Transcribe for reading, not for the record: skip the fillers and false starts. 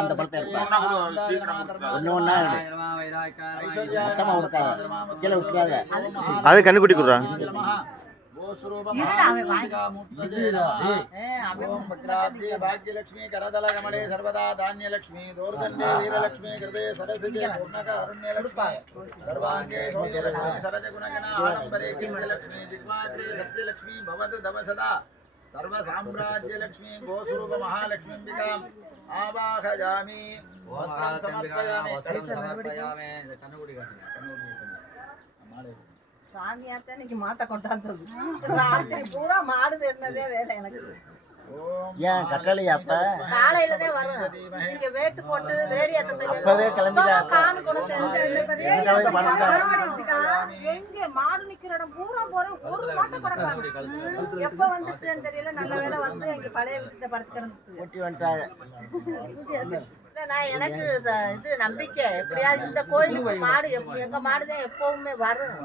அந்த பழத்தை ஒன்று ஒன்றா மொத்தமாக கொடுக்காத கீழே விட்டுறாத. அது கண்ணுக்குட்டி கொடுறா. भाग्यलक्ष्मी करदल कमले सर्वदा धान्यलक्ष्मी दोर्दंडे वीरलक्ष्मी कृते सरस्वती पूर्णक अरण्यलक्ष्मी सर्वांगे सौम्यलक्ष्मी सरज गुणगण आडंबरे कीर्तिलक्ष्मी जिह्वाग्रे सत्यलक्ष्मी भवतु तव सदा सर्व साम्राज्यलक्ष्मी गोस्वरूप महालक्ष्मीम्बिकां आवाहयामि समर्पयामि சாமியாத்தான் இன்னைக்கு மாட்டை கொண்டாந்தது. ராத்திரி பூரா மாடு தேடினதே வேலை எனக்கு. ஏன் கட்டளையா? அப்ப காலையில தான் வரும். நீங்க வேட்டு போட்டு ரேடியோ அப்பவே கிளம்பிட்டா காணு கொண்டு எங்க மாடு நிக்கிற இடம் பூரா போற ஒரு மாட்டை கொடுக்காங்க. எப்ப வந்துச்சுன்னு தெரியல. நல்ல வேலை வந்து எங்க பழைய வீட்டுல படுத்து கிடந்துச்சு. ஊட்டி வந்துட்டாங்க. நான் எனக்கு இது நம்பிக்கை எப்படியாவது இந்த கோயிலுக்கு மாடு எங்க மாடுதான் எப்பவுமே வரும்.